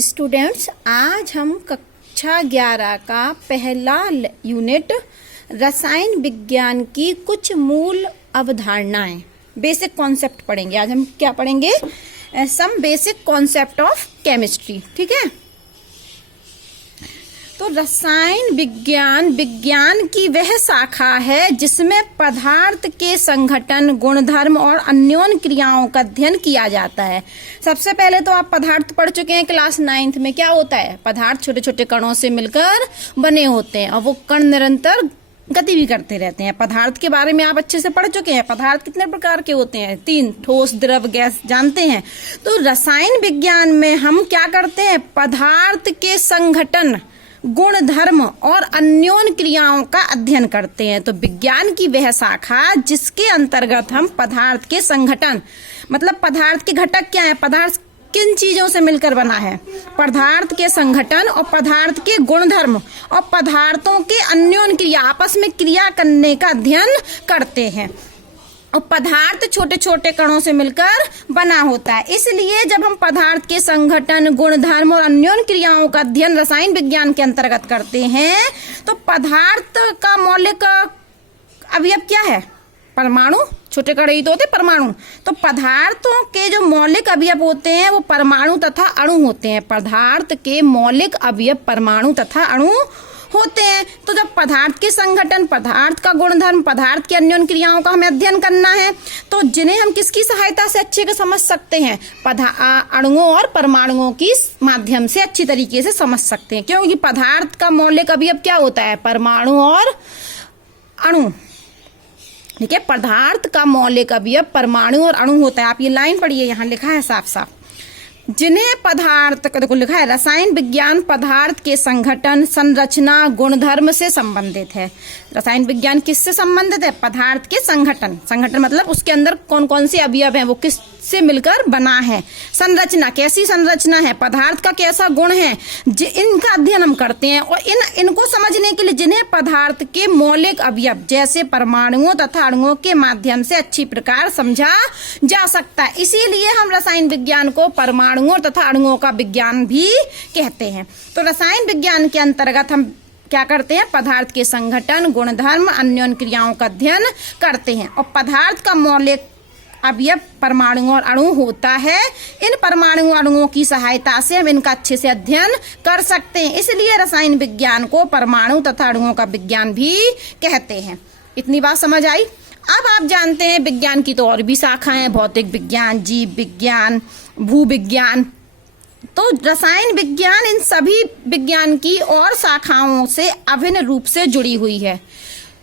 Students, आज हम कक्षा 11 का पहला यूनिट रसायन विज्ञान की कुछ मूल अवधारणाएं, बेसिक कॉन्सेप्ट पढ़ेंगे। आज हम क्या पढ़ेंगे? Some basic concept of chemistry. ठीक है, तो रसायन विज्ञान की वह शाखा है जिसमें पदार्थ के संघटन, गुणधर्म और अन्योन्य क्रियाओं का अध्ययन किया जाता है। सबसे पहले तो आप पदार्थ पढ़ चुके हैं क्लास 9th में। क्या होता है? पदार्थ छोटे छोटे कणों से मिलकर बने होते हैं और वो कण निरंतर गति भी करते रहते हैं। पदार्थ के बारे में आप अच्छे से पढ़ चुके हैं। पदार्थ कितने प्रकार के होते हैं? 3, ठोस, द्रव, गैस, जानते हैं। तो रसायन विज्ञान में हम क्या करते हैं? पदार्थ के संघटन, गुणधर्म और अन्योन्य क्रियाओं का अध्ययन करते हैं। तो विज्ञान की वह शाखा जिसके अंतर्गत हम पदार्थ के संघटन, मतलब पदार्थ के घटक क्या है, पदार्थ किन चीजों से मिलकर बना है, पदार्थ के संघटन और पदार्थ के गुणधर्म और पदार्थों के अन्योन्य क्रिया, आपस में क्रिया करने का अध्ययन करते हैं। और पदार्थ छोटे छोटे कणों से मिलकर बना होता है। इसलिए जब हम पदार्थ के संघटन, गुणधर्म और अन्योन्य क्रियाओं का अध्ययन रसायन विज्ञान के अंतर्गत करते हैं, तो पदार्थ का मौलिक अवयव क्या है? परमाणु। छोटे कण ही तो होते परमाणु। तो पदार्थों के जो मौलिक अवयव होते हैं वो परमाणु तथा अणु होते हैं। पदार्थ के मौलिक अवयव परमाणु तथा अणु होते हैं। तो जब पदार्थ के संघटन, पदार्थ का गुणधर्म, पदार्थ की अन्योन्य क्रियाओं का हमें अध्ययन करना है, तो जिन्हें हम किसकी सहायता से अच्छे से समझ सकते हैं? अणुओं और परमाणुओं की माध्यम से अच्छी तरीके से समझ सकते हैं। क्योंकि पदार्थ का मौलिक अवयव क्या होता है? परमाणु और अणु। ठीक है, पदार्थ का मौलिक अवयव परमाणु और अणु होता है। आप ये लाइन पढ़िए, यहाँ लिखा है साफ साफ, जिन्हें पदार्थ को लिखा है रसायन विज्ञान पदार्थ के संघटन, संरचना, गुणधर्म से संबंधित है। रसायन विज्ञान किससे संबंधित है? पदार्थ के संघटन। संघटन मतलब उसके अंदर कौन कौन से अवयव हैं, वो किससे मिलकर बना है। संरचना, कैसी संरचना है, पदार्थ का कैसा गुण है, इनका अध्ययन हम करते हैं। और इनको समझने के लिए जिन्हें पदार्थ के मौलिक अवयव जैसे परमाणुओं तथा अणुओं के माध्यम से अच्छी प्रकार समझा जा सकता है, इसीलिए हम रसायन विज्ञान को परमाणुओं तथा अणुओं का विज्ञान भी कहते हैं। तो रसायन विज्ञान के अंतर्गत हम क्या करते हैं? पदार्थ के संघटन, गुणधर्म, अन्योन्य क्रियाओं का अध्ययन करते हैं। और पदार्थ का मौलिक अवयव परमाणु और अणु होता है। इन परमाणु अणुओं की सहायता से हम इनका अच्छे से अध्ययन कर सकते हैं। इसलिए रसायन विज्ञान को परमाणु तथा अणुओं का विज्ञान भी कहते हैं। इतनी बात समझ आई? अब आप जानते हैं विज्ञान की तो और भी शाखाएं, भौतिक विज्ञान, जीव विज्ञान, भूविज्ञान। तो रसायन विज्ञान इन सभी विज्ञान की और शाखाओं से अभिन्न रूप से जुड़ी हुई है।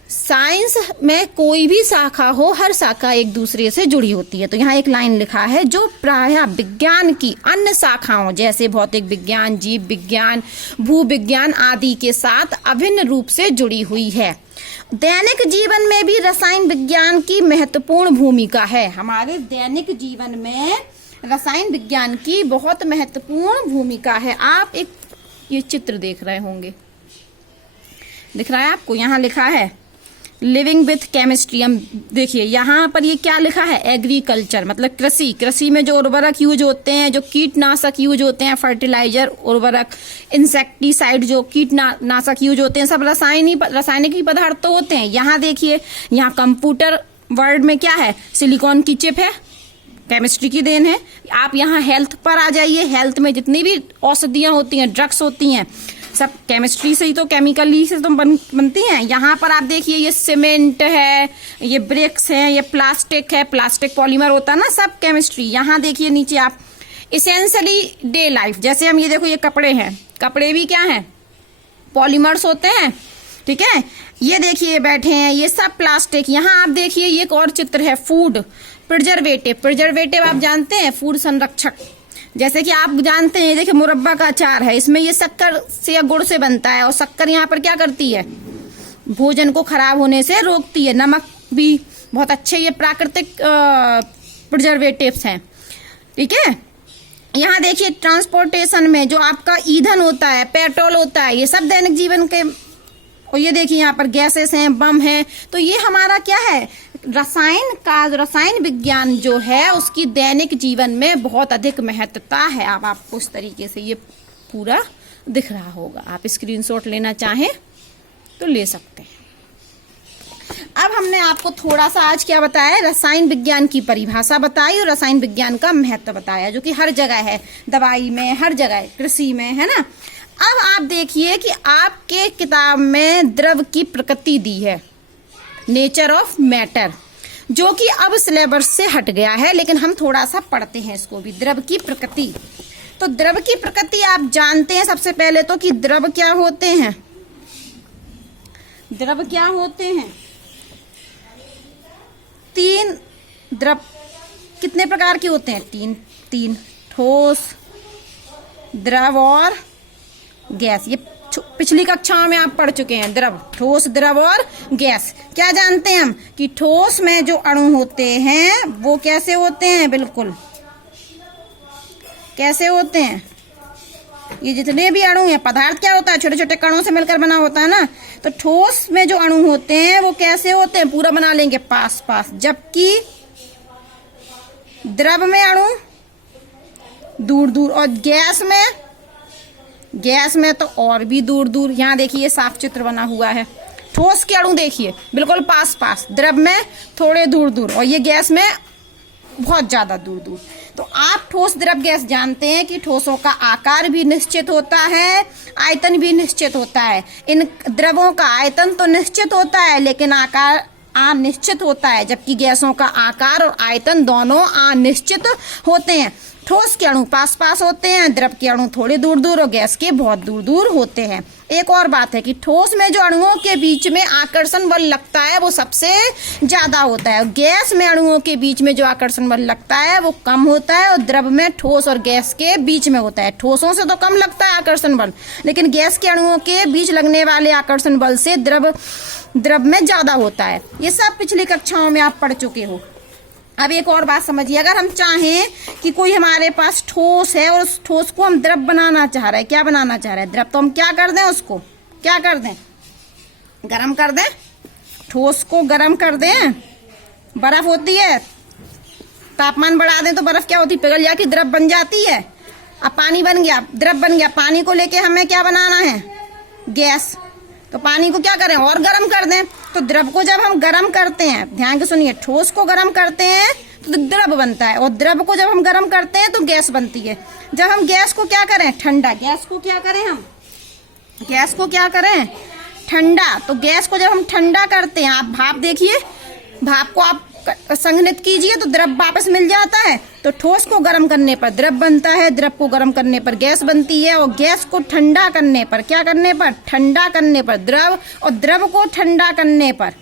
साइंस में कोई भी शाखा हो, हर शाखा एक दूसरे से जुड़ी होती है। तो यहाँ एक लाइन लिखा है, जो प्रायः विज्ञान की अन्य शाखाओं जैसे भौतिक विज्ञान, जीव विज्ञान, भूविज्ञान आदि के साथ अभिन्न रूप से जुड़ी हुई है। दैनिक जीवन में भी रसायन विज्ञान की महत्वपूर्ण भूमिका है। हमारे दैनिक जीवन में रसायन विज्ञान की बहुत महत्वपूर्ण भूमिका है। आप एक ये चित्र देख रहे होंगे, दिख रहा है आपको? यहाँ लिखा है लिविंग विथ केमिस्ट्री। हम देखिए यहाँ पर ये क्या लिखा है? एग्रीकल्चर मतलब कृषि। कृषि में जो उर्वरक यूज होते हैं, जो कीटनाशक यूज होते हैं, फर्टिलाइजर, उर्वरक, इंसेक्टिसाइड, जो कीटनाशक यूज होते हैं, सब रासायनिक ही पदार्थ तो होते हैं। यहाँ देखिए, यहाँ कंप्यूटर वर्ल्ड में क्या है? सिलिकॉन की चिप है, केमिस्ट्री की देन है। आप यहाँ हेल्थ पर आ जाइए। हेल्थ में जितनी भी औषधियां होती हैं, ड्रग्स होती हैं, सब केमिस्ट्री से ही तो, केमिकली से तो बनती हैं। यहाँ पर आप देखिए, ये सीमेंट है, ये ब्रिक्स है, ये प्लास्टिक है, प्लास्टिक पॉलीमर होता है ना, सब केमिस्ट्री। यहाँ देखिए नीचे आप इसेंशियली डे लाइफ, जैसे हम ये देखो, ये कपड़े हैं, कपड़े भी क्या हैं? पॉलीमर्स होते हैं। ठीक है, ये देखिए बैठे हैं, ये सब प्लास्टिक। यहाँ आप देखिए, ये एक और चित्र है, फूड प्रिजर्वेटिव। प्रिजर्वेटिव आप जानते हैं, फूड संरक्षक। जैसे कि आप जानते हैं, देखिए मुरब्बा का अचार है, इसमें ये शक्कर से या गुड़ से बनता है, और शक्कर यहाँ पर क्या करती है? भोजन को खराब होने से रोकती है। नमक भी बहुत अच्छे ये प्राकृतिक प्रिजर्वेटिव्स हैं। ठीक है, यहाँ देखिए ट्रांसपोर्टेशन में जो आपका ईंधन होता है, पेट्रोल होता है, ये सब दैनिक जीवन के। और ये देखिए यहाँ पर गैसेस हैं, बम है। तो ये हमारा क्या है? रसायन विज्ञान जो है उसकी दैनिक जीवन में बहुत अधिक महत्वता है। अब आपको इस तरीके से ये पूरा दिख रहा होगा, आप स्क्रीनशॉट लेना चाहें तो ले सकते हैं। अब हमने आपको थोड़ा सा आज क्या बताया, रसायन विज्ञान की परिभाषा बताई और रसायन विज्ञान का महत्व बताया, जो कि हर जगह है, दवाई में, हर जगह, कृषि में, है ना। अब आप देखिए कि आपके किताब में द्रव की प्रकृति दी है, नेचर ऑफ मैटर, जो कि अब सिलेबस से हट गया है, लेकिन हम थोड़ा सा पढ़ते हैं इसको भी। द्रव की प्रकृति, तो द्रव की प्रकृति आप जानते हैं सबसे पहले तो कि द्रव क्या होते हैं। द्रव क्या होते हैं, तीन द्रव कितने प्रकार के होते हैं, तीन, ठोस, द्रव और गैस। ये पिछली कक्षाओं में आप पढ़ चुके हैं, द्रव, ठोस, द्रव और गैस। क्या जानते हैं हम कि ठोस में जो अणु होते हैं वो कैसे होते हैं, बिल्कुल कैसे होते हैं, ये जितने भी अणु हैं, पदार्थ क्या होता है, छोटे छोटे कणों से मिलकर बना होता है ना। तो ठोस में जो अणु होते हैं वो कैसे होते हैं, पूरा बना लेंगे पास पास, जबकि द्रव में अणु दूर दूर, और गैस में तो और भी दूर दूर। यहाँ देखिए साफ चित्र बना हुआ है, ठोस के अणु देखिए बिल्कुल पास पास, द्रव में थोड़े दूर दूर, और ये गैस में बहुत ज्यादा दूर दूर। तो आप ठोस, द्रव, गैस जानते हैं कि ठोसों का आकार भी निश्चित होता है, आयतन भी निश्चित होता है। इन द्रवों का आयतन तो निश्चित होता है लेकिन आकार अनिश्चित होता है, जबकि गैसों का आकार और आयतन दोनों अनिश्चित होते हैं। ठोस के अणु पास पास होते हैं, द्रव के अणु थोड़े दूर दूर और गैस के बहुत दूर दूर होते हैं। एक और बात है कि ठोस में जो अणुओं के बीच में आकर्षण बल लगता है वो सबसे ज्यादा होता है, और गैस में अणुओं के बीच में जो आकर्षण बल लगता है वो कम होता है, और द्रव में ठोस और गैस के बीच में होता है। ठोसों से तो कम लगता है आकर्षण बल, लेकिन गैस के अणुओं के बीच लगने वाले आकर्षण बल से द्रव में ज्यादा होता है। ये सब पिछली कक्षाओं में आप पढ़ चुके हो। अब एक और बात समझिए, अगर हम चाहें कि कोई हमारे पास ठोस है और उस ठोस को हम द्रव बनाना चाह रहे हैं, क्या बनाना चाह रहे हैं, द्रव, तो हम क्या कर दें, उसको क्या कर दें, गरम कर दें, ठोस को गरम कर दें। बर्फ होती है, तापमान बढ़ा दें तो बर्फ क्या होती है, पिघल जाती, द्रव बन जाती है। अब पानी बन गया, द्रव बन गया, पानी को लेके हमें क्या बनाना है, गैस, तो पानी को क्या करें, और गर्म कर दें। तो द्रव को जब हम गर्म करते हैं, ध्यान से सुनिए, ठोस को गर्म करते हैं तो द्रव बनता है, और द्रव को जब हम गर्म करते हैं तो गैस बनती है। जब हम गैस को क्या करें, ठंडा, गैस को क्या करें, हम गैस को क्या करें, ठंडा। तो गैस को जब हम ठंडा करते हैं, आप भाप देखिए, भाप को आप संघनित कीजिए तो द्रव वापस मिल जाता है। तो ठोस को गर्म करने पर द्रव बनता है, द्रव को गर्म करने पर गैस बनती है, और गैस को ठंडा करने पर, क्या करने पर, ठंडा करने पर द्रव, और द्रव को ठंडा करने पर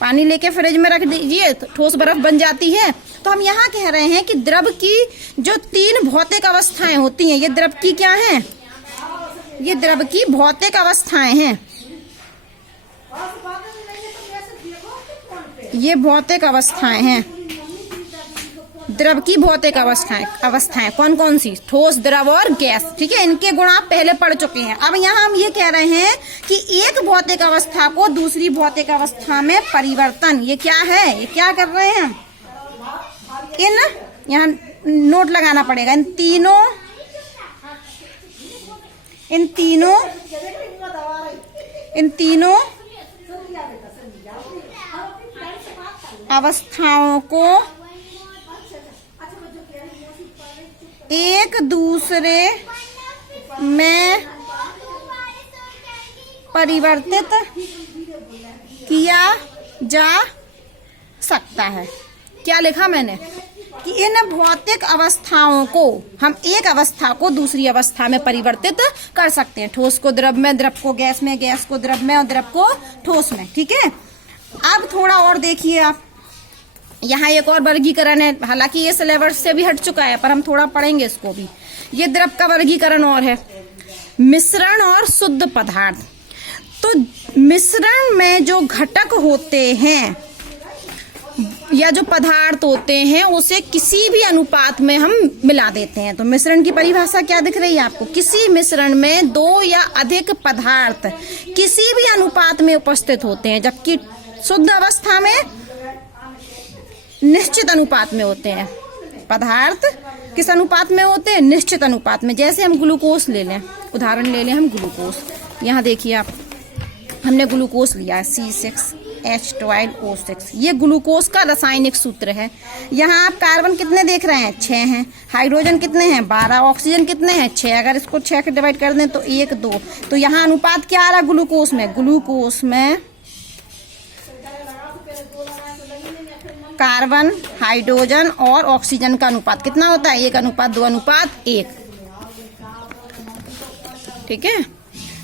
पानी लेके फ्रिज में रख दीजिए तो ठोस बर्फ बन जाती है। तो हम यहाँ कह रहे हैं कि द्रव की जो तीन भौतिक अवस्थाएं होती हैं, ये द्रव की क्या हैं, ये द्रव की भौतिक अवस्थाएं हैं, ये भौतिक अवस्थाएं हैं, द्रव की भौतिक अवस्थाएं कौन कौन सी, ठोस, द्रव और गैस। ठीक है, इनके गुण आप पहले पढ़ चुके हैं। अब यहाँ हम ये कह रहे हैं कि एक भौतिक अवस्था को दूसरी भौतिक अवस्था में परिवर्तन, ये क्या है, ये क्या कर रहे हैं, इन, यहाँ नोट लगाना पड़ेगा, इन तीनों अवस्थाओं को एक दूसरे में परिवर्तित किया जा सकता है। क्या लिखा मैंने कि इन भौतिक अवस्थाओं को हम एक अवस्था को दूसरी अवस्था में परिवर्तित कर सकते हैं, ठोस को द्रव में, द्रव को गैस में, गैस को द्रव में, और द्रव को ठोस में। ठीक है, अब थोड़ा और देखिए आप, यहाँ एक और वर्गीकरण है, हालांकि ये सिलेबस से भी हट चुका है पर हम थोड़ा पढ़ेंगे इसको भी। ये द्रव का वर्गीकरण और है, मिश्रण और शुद्ध पदार्थ। तो मिश्रण में जो घटक होते हैं या जो पदार्थ होते हैं उसे किसी भी अनुपात में हम मिला देते हैं। तो मिश्रण की परिभाषा क्या दिख रही है आपको, किसी मिश्रण में दो या अधिक पदार्थ किसी भी अनुपात में उपस्थित होते हैं, जबकि शुद्ध अवस्था में निश्चित अनुपात में होते हैं। पदार्थ किस अनुपात में होते हैं? निश्चित अनुपात में। जैसे हम ग्लूकोज ले लें, उदाहरण ले लें हम ग्लूकोज। यहाँ देखिए आप, हमने ग्लूकोज लिया C6H12O6, ये ग्लूकोज का रासायनिक सूत्र है। यहाँ आप कार्बन कितने देख रहे हैं? 6 हैं। हाइड्रोजन कितने हैं? 12। ऑक्सीजन कितने हैं? 6। अगर इसको 6 के डिवाइड कर दें तो 1 2, तो यहाँ अनुपात क्या आ रहा ग्लूकोज में? ग्लूकोज में कार्बन, हाइड्रोजन और ऑक्सीजन का अनुपात कितना होता है? 1:2:1। ठीक है,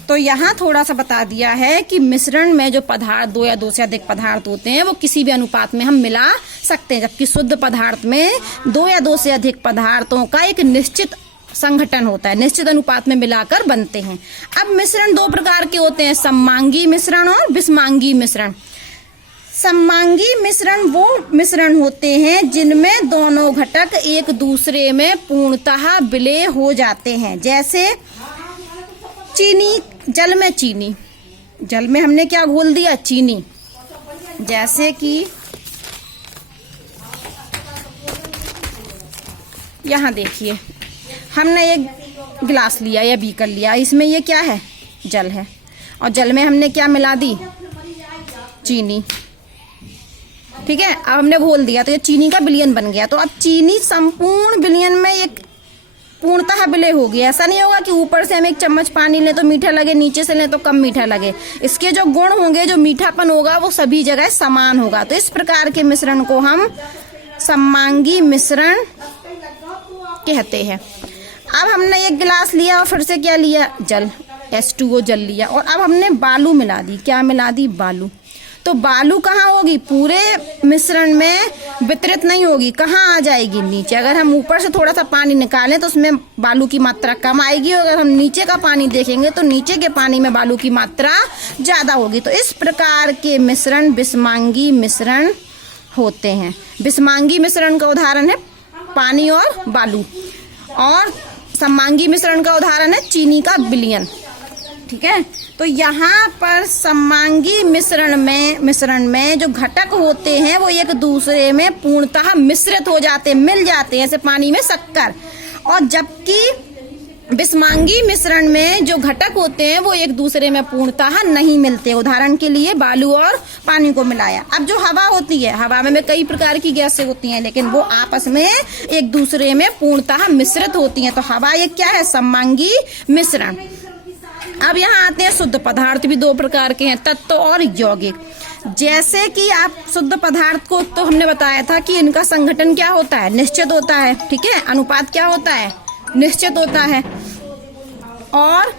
तो यहाँ थोड़ा सा बता दिया है कि मिश्रण में जो पदार्थ 2 या 2 से अधिक पदार्थ होते हैं वो किसी भी अनुपात में हम मिला सकते हैं, जबकि शुद्ध पदार्थ में 2 या 2 से अधिक पदार्थों का एक निश्चित संघटन होता है, निश्चित अनुपात में मिलाकर बनते हैं। अब मिश्रण 2 प्रकार के होते हैं, सममांगी मिश्रण और विषमांगी मिश्रण। सममांगी मिश्रण वो मिश्रण होते हैं जिनमें दोनों घटक एक दूसरे में पूर्णतः विलय हो जाते हैं। जैसे चीनी, जल में चीनी, जल में हमने क्या घोल दिया? चीनी। जैसे कि यहाँ देखिए, हमने एक गिलास लिया या बीकर लिया, इसमें ये क्या है? जल है, और जल में हमने क्या मिला दी? चीनी। ठीक है, अब हमने घोल दिया तो ये चीनी का विलयन बन गया। तो अब चीनी संपूर्ण विलयन में एक पूर्णतः विलय हो गया। ऐसा नहीं होगा कि ऊपर से हम 1 चम्मच पानी लें तो मीठा लगे, नीचे से लें तो कम मीठा लगे। इसके जो गुण होंगे, जो मीठापन होगा, वो सभी जगह समान होगा। तो इस प्रकार के मिश्रण को हम सममांगी मिश्रण कहते हैं। अब हमने एक गिलास लिया और फिर से क्या लिया? जल, H2O जल लिया, और अब हमने बालू मिला दी। क्या मिला दी? बालू। तो बालू कहाँ होगी? पूरे मिश्रण में वितरित नहीं होगी। कहाँ आ जाएगी? नीचे। अगर हम ऊपर से थोड़ा सा पानी निकालें तो उसमें बालू की मात्रा कम आएगी, और अगर हम नीचे का पानी देखेंगे तो नीचे के पानी में बालू की मात्रा ज्यादा होगी। तो इस प्रकार के मिश्रण विषमांगी मिश्रण होते हैं। विषमांगी मिश्रण का उदाहरण है पानी और बालू, और सममांगी मिश्रण का उदाहरण है चीनी का विलयन। ठीक है, तो यहाँ पर सममांगी मिश्रण में जो घटक होते हैं वो एक दूसरे में पूर्णतः मिश्रित हो जाते हैं, मिल जाते हैं, जैसे पानी में शक्कर। और जबकि विषमांगी मिश्रण में जो घटक होते हैं वो एक दूसरे में पूर्णतः नहीं मिलते। उदाहरण के लिए बालू और पानी को मिलाया। अब जो हवा होती है, हवा में कई प्रकार की गैसें होती हैं, लेकिन वो आपस में एक दूसरे में पूर्णतः मिश्रित होती हैं। तो हवा एक क्या है? सममांगी मिश्रण। अब यहाँ आते हैं शुद्ध पदार्थ। भी 2 प्रकार के हैं, तत्व और यौगिक। जैसे कि आप शुद्ध पदार्थ को तो हमने बताया था कि इनका संघटन क्या होता है? निश्चित होता है। ठीक है, अनुपात क्या होता है? निश्चित होता है। और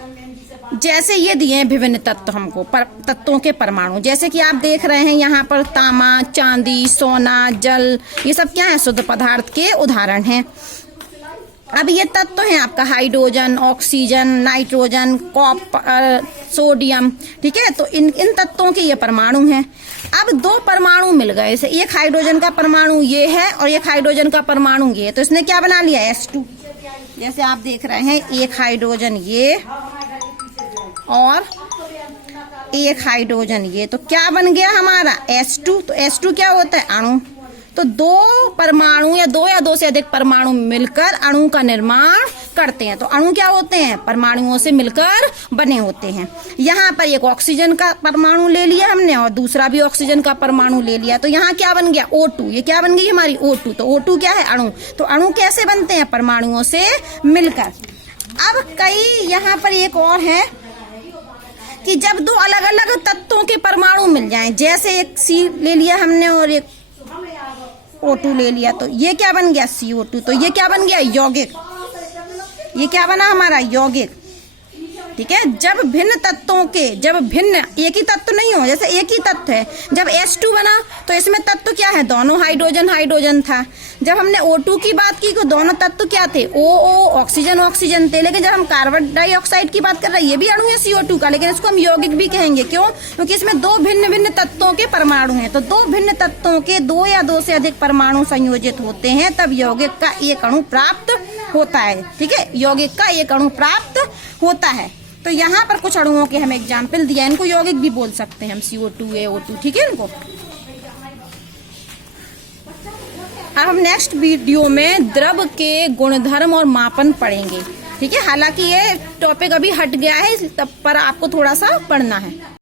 जैसे ये दिए हैं विभिन्न तत्व हमको, तत्वों के परमाणु, जैसे कि आप देख रहे हैं यहाँ पर तांबा, चांदी, सोना, जल, ये सब क्या है? शुद्ध पदार्थ के उदाहरण हैं। अब ये तत्व हैं आपका hydrogen, oxygen, nitrogen, copper, sodium. ठीक है, तो इन तत्वों के ये परमाणु हैं। अब 2 परमाणु मिल गए, जैसे एक हाइड्रोजन का परमाणु ये है और एक हाइड्रोजन का परमाणु ये, तो इसने क्या बना लिया? H2। जैसे आप देख रहे हैं, एक हाइड्रोजन ये और एक हाइड्रोजन ये, तो क्या बन गया हमारा? H2। तो H2 क्या होता है? अणु। तो 2 परमाणु या 2 से अधिक परमाणु मिलकर अणु का निर्माण करते हैं। तो अणु क्या होते हैं? परमाणुओं से मिलकर बने होते हैं। यहाँ पर एक ऑक्सीजन का परमाणु ले लिया हमने और दूसरा भी ऑक्सीजन का परमाणु ले लिया, तो यहाँ क्या बन गया? O2। ये क्या बन गई हमारी? O2। तो O2 क्या है? अणु। तो अणु कैसे बनते हैं? परमाणुओं से मिलकर। अब कई यहाँ पर एक और है कि जब 2 अलग अलग तत्वों के परमाणु मिल जाएं, जैसे एक C ले लिया हमने और एक O2 ले लिया, तो ये क्या बन गया? CO2। तो ये क्या बन गया? यौगिक। ये क्या बना हमारा? यौगिक। ठीक है, जब भिन्न तत्वों के, जब भिन्न, एक ही तत्व नहीं हो, जैसे एक ही तत्व है, जब H2 बना तो इसमें तत्व क्या है? दोनों हाइड्रोजन हाइड्रोजन था। जब हमने O2 की बात की तो दोनों तत्व क्या थे? O ऑक्सीजन ऑक्सीजन थे। लेकिन जब हम कार्बन डाइऑक्साइड की बात कर रहे हैं, ये भी अणु है CO2 का, लेकिन इसको हम यौगिक भी कहेंगे। क्यों? क्योंकि इसमें 2 भिन्न भिन्न तत्वों के परमाणु हैं। तो 2 भिन्न तत्वों के 2 या 2 से अधिक परमाणु संयोजित होते हैं, तब यौगिक का एक अणु प्राप्त होता है। ठीक है, यौगिक का एक अणु प्राप्त होता है। तो यहाँ पर कुछ अणुओं के हम एग्जाम्पल दिया, इनको यौगिक भी बोल सकते हैं हम, CO2, O2। ठीक है, इनको अब हम नेक्स्ट वीडियो में द्रव के गुणधर्म और मापन पढ़ेंगे। ठीक है, हालांकि ये टॉपिक अभी हट गया है, तब पर आपको थोड़ा सा पढ़ना है।